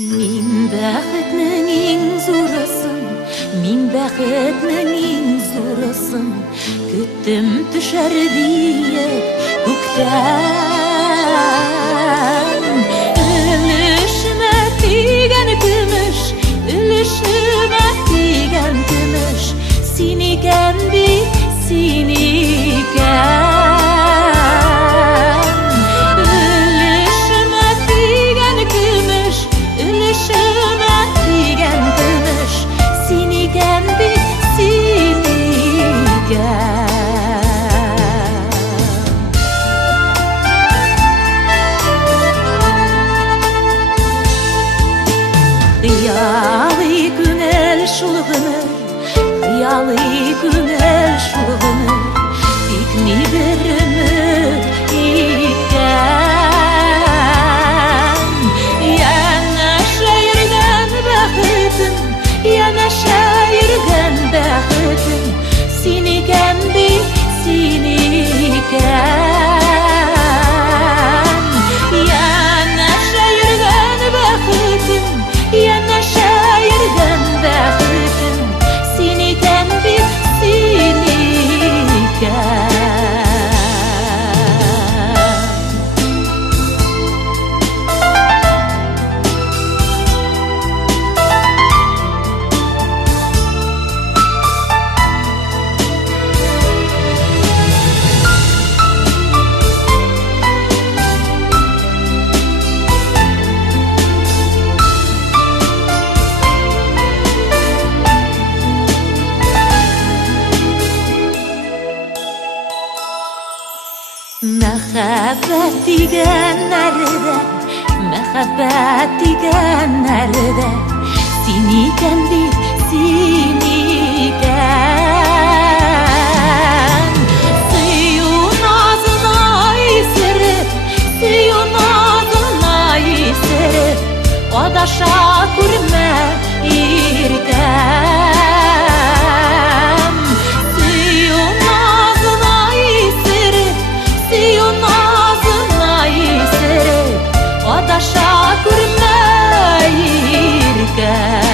Мин бәхетнең иң зурысын, мин бәхетнең иң зурысын көттем төшәр диеп күктән. Өлешемә тигән көмеш, өлешемә тигән көмеш, син икән бит, син икән. Хыялый күңел шул гомер, хыялый күңел шул гомер, тик ни бер өмет икән. Янәшә йөргән бәхетем, янәшә йөргән бәхетем, син икән бит, син икән. Янәшә йөргән бәхетем, янәшә йөргән бәхетем, син икән бит, син икән. Мәхәббәт дигән нәрдә, мәхәббәт дигән нәрдә, син икән бит, син икән. Сөю назына исереп, сөю назына исереп, адаша күрмә иркәм. Сөю назына исереп, сөю назына исереп, адаша күрмә иркәм.